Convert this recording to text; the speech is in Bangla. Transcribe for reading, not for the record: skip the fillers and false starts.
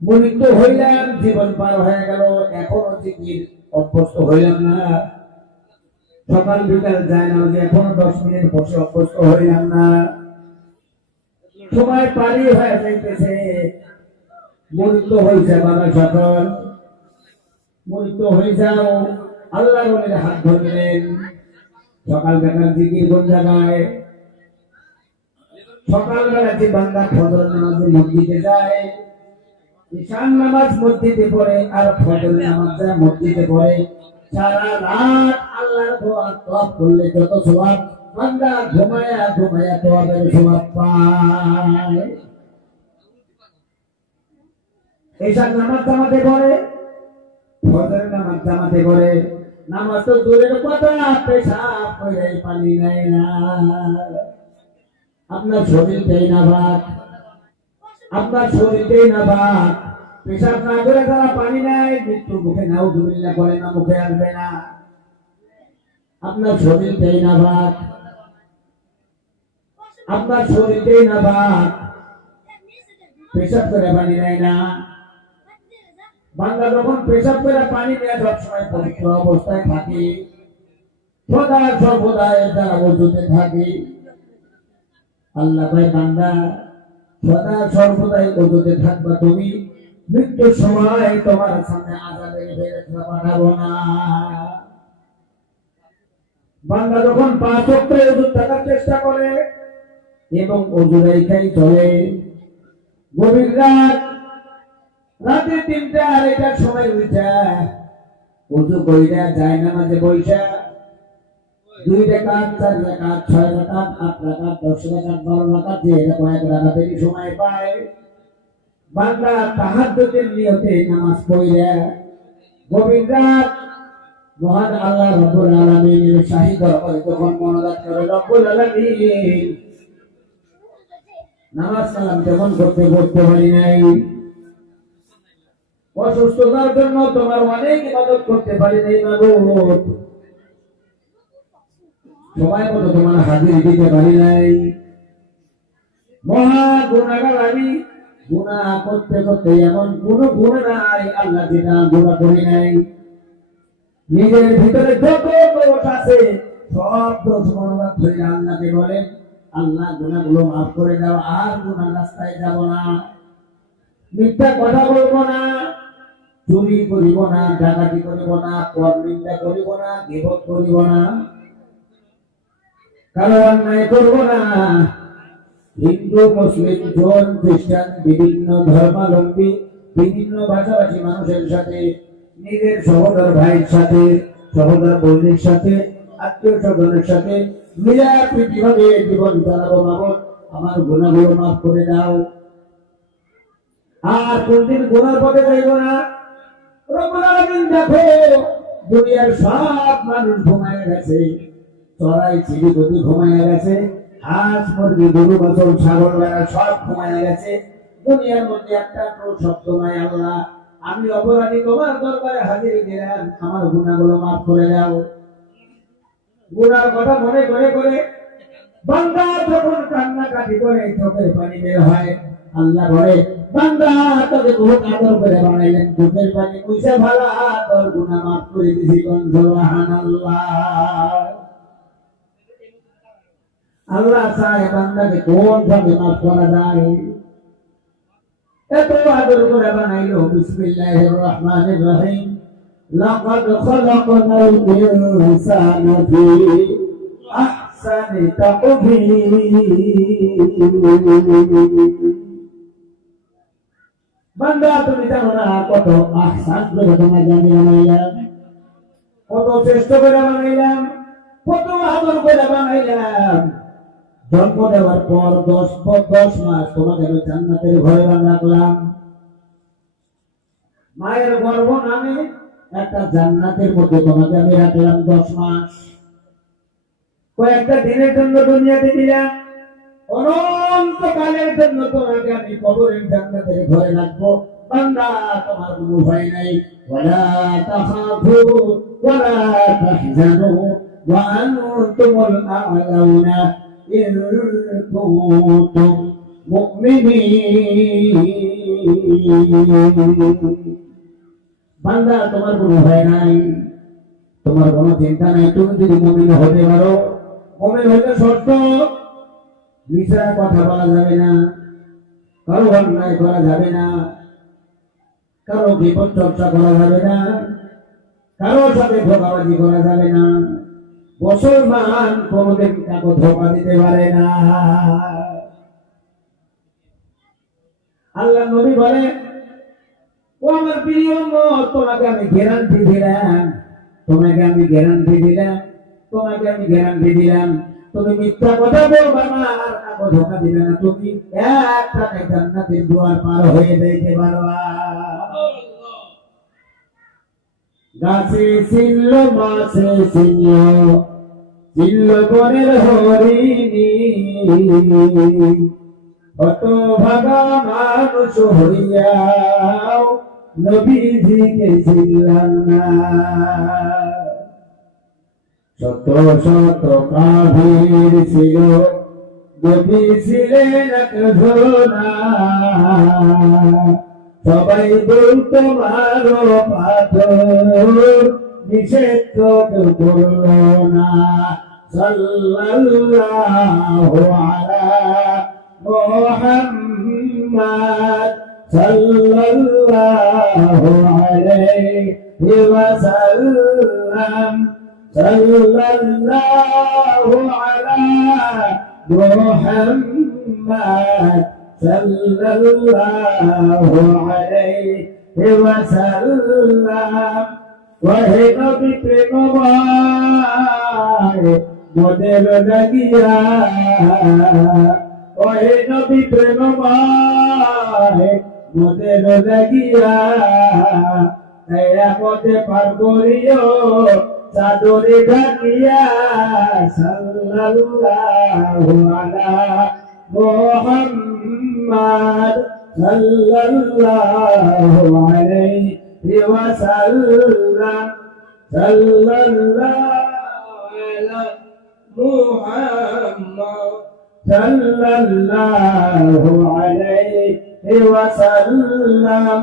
মুনিত হইলাম, জীবন পার হয়ে গেল, এখনো জিকির অভ্যস্ত হইলাম না। সকাল বিকাল যায় না, যে এখনো 10 মিনিট বসে অভ্যস্ত হইলাম না। সময় পারি হয়ে যাইতেছে, মুনিত হয়েছে বাবা সকল, মুনিত হয়ে যাও। আল্লাহ বলে হাত ধরলেন। সকাল বেলার জিকির কোন জায়গায়? সকালবেলা যে বান্দা ফজর নামাজে মসজিদে যায়, ঈশান নামাজ মসজিদে পড়ে, আর ফজর নামাজ যায় মসজিদে পড়ে, সারা রাত আল্লাহর দোয়া তওয়াব করলে যত সওয়াব, বান্দা ঘুমায়া ঘুমায়া তওয়াবের সওয়াব পায়। ঈশান নামাজ জামাতে পড়ে, ফজর নামাজ জামাতে পড়ে, নামাজ তো দূরের কথা, পেশাব করে পানি নেয় না। আপনার শরীরটাই না ভাত, আপনার শরীরটাই না ভাত। পেশাব না করে তারা পানি নেয়, মৃত্যুর মুখে নাউজুবিল্লাহ করে না, মুখে আসবে না। আপনার শরীরটাই না ভাত, আপনার শরীরটাই না ভাত, পেশাব করে পানি নেয় না। বাংলা যখন পেশাব করে পানি নেয়, সবসময় পবিত্র অবস্থায় থাকে, সদা সর্বদা এর দ্বারা ওযুতে থাকে। আল্লাহ ভাই বান্দা, সদা সর্বদাই ওযুতে থাকবা তুমি, মৃত্যুর সময় তোমার সামনে আযাবের ফেরেশতা পাঠাবো না। বান্দা যখন 5 ওয়াক্ত ওযু থাকার চেষ্টা করে এবং ওযু রেখাই চলে, গভীর রাত, রাতে 3টা 2:30টার সময় উঠা ওযু কইরা যায় নামাজে বইসা 2 রাকাত 4 রাকাত 6 রাকাত 8 রাকাত 10 রাকাত 12 রাকাত যে কয়েক রাকাতেরই সময় পায়, বান্দা তাহাজ্জুদের নিয়তে নামাজ পড়িয়া গভীর রাত মহান আল্লাহ রাব্বুল আলামিনের শাহী দরবারে যখন মোনাজাত করে, রব্বুল আলামিন নামাজ কালাম যেমন করতে পারি নাই, অসুস্থতার জন্য তোমার অনেক ইবাদত করতে পারি নাই মাবুদ, সময় মতো তোমার হাজির দিতে পারি নাই, মহা গুনাহগার আমি, গুনাহ করতে করতে এমন কোন গুনাহ নাই আল্লাহ যেটা গুনাহ করি নাই। নিজের ভিতরে যত দোষ আছে সব দোষ মনোভাব ধরে আল্লাহকে বলেন, আল্লাহ গুনাহগুলো মাফ করে দাও, আর গুনাহ রাস্তায় যাব না, মিথ্যা কথা বলবো না, চুরি করিব না, ডাকাতি করিব না, পরনিন্দা করিব না, গীবত করিব না, কারো অন্যায় করব না। হিন্দু মুসলিম জৈন খ্রিস্টান বিভিন্ন ধর্মাবলম্বী বিভিন্ন ভাষাভাষী মানুষের সাথে, নিজের সহোদর ভাইয়ের সাথে, সহোদর বোনের সাথে, আত্মীয় স্বজনের সাথে মিলাপ্রীতি ভাবে জীবন চালাবো মাবুদ, আমার গুনাহগুলো মাফ করে দাও, আর কোনদিন গুনার পথে যাইব না। রব্বুল আলামিন দেখো, দুনিয়ার সব মানুষ ঘুমায় গেছে, চড়াই চিড়িপতি ঘুমায় গেছে, হাঁস মুরগি গরু বাছুর ছাগল ভেড়া সব ঘুমায় গেছে, দুনিয়ার মধ্যে একটা শব্দ নাই। আল্লাহ, আমি অপরাধী, তোমার দরবারে হাজির দিলাম, আমার গুনাহগুলো মাফ করে দাও। গুনার কথা মনে করে করে বান্দা যখন কান্নাকাটি করে চোখের পানি বের হয়, আল্লাহ বলে, বান্দা তোকে বহুত আদর করে বানাইলেন, চোখের পানি মুছে ভালা, তোর গুনাহ মাফ করে দিয়েছি, সুবহানাল্লাহ। আল্লাহ চায় বান্দাকে কোন ভাবে মাফ করা যায়, এত আদর করে বানাইলো। বিসমিল্লাহির রহমানির রহিম, লাকাদ খালাকনাল ইনসানা ফি আহসানি তাকওয়িম। বান্দা তুমি জানো না কত আহসান করে তোমাকে আমি বানাইলাম, কত চেষ্টা করে বানাইলাম, কত আদর করে বানাইলাম। জন্ম দেওয়ার পর 10 মাস তোমাকে আমি জান্নাতের ঘরে রাখলাম, মায়ের গর্ভ নামে একটা জান্নাতের মধ্যে তোমাকে আমি রাখলাম 10 মাস। কয়েকটা দিনের জন্য দুনিয়াতে দিলাম, অনন্তকালের জন্য তোমাকে আমি কবরের জান্নাতের ঘরে রাখবো। বান্দা তোমার কোনো ভয় নাই, ওয়ালা তাখাফু ওয়ালা তাহজানু ওয়া আনতুমুল আ'লাউনা ইন কুনতুম বান্দা তোমার কোনো ভয় নাই, তোমার কোনো চিন্তা নাই। তুমি যদি মুমিন হতে পারো, মুমিন হতে শর্ত মিছা কথা বলা যাবে না, কারো অন্যায় করা যাবে না, কারো বিপদ চর্চা করা যাবে না, কারো সাথে ধোকাবাজি করা যাবে না। মুসলমান কোনদিন কাউকে ধোকা দিতে পারে না। আল্লাহ নবী বলে, ও আমার প্রিয় উম্মত, তোমাকে আমি গ্যারান্টি দিলাম, তোমাকে আমি গ্যারান্টি দিলাম, তোমাকে আমি গ্যারান্টি দিলাম, তুমি মিথ্যা কথা বলবা না, আর কাউকে ধোকা দিবে না, তুমি একটা জান্নাতের দুয়ার পার হয়ে যাইতে পারবা। গাছে ছিল মাছে ছিল, ছিল বনের হরিণী, কত ভাগা মানুষ হইয়াও নবীজিকে ছিলাম না। শত শত কাফির ছিল, নবী ছিলেন একজনা, সবাই বলতো মারো পাথর, নিষেধ করল না। সাল্লাল্লাহু আলা মুহাম্মাদ, সাল্লাল্লাহু আলাইহি ওয়াসাল্লাম, সাল্লাল্লাহু আলা মুহাম্মাদ, সাল্লাল্লাহু আলাইহি ওয়াসাল্লাম। ওহে নবী প্রেমময় মোদের লাগিয়া, ওহে নবী প্রেমময় মোদের লাগিয়া, কিয়ামতে পার করিও চাদরে ঢাকিয়া। সাল্লাল্লাহু আলা মুহাম্মাদ, সাল্লাল্লাহু আলাইহি ওয়াসাল্লাম, সাল্লাল্লাহু আলা মুহাম্মাদ, সাল্লাল্লাহু আলাইহি ওয়াসাল্লাম।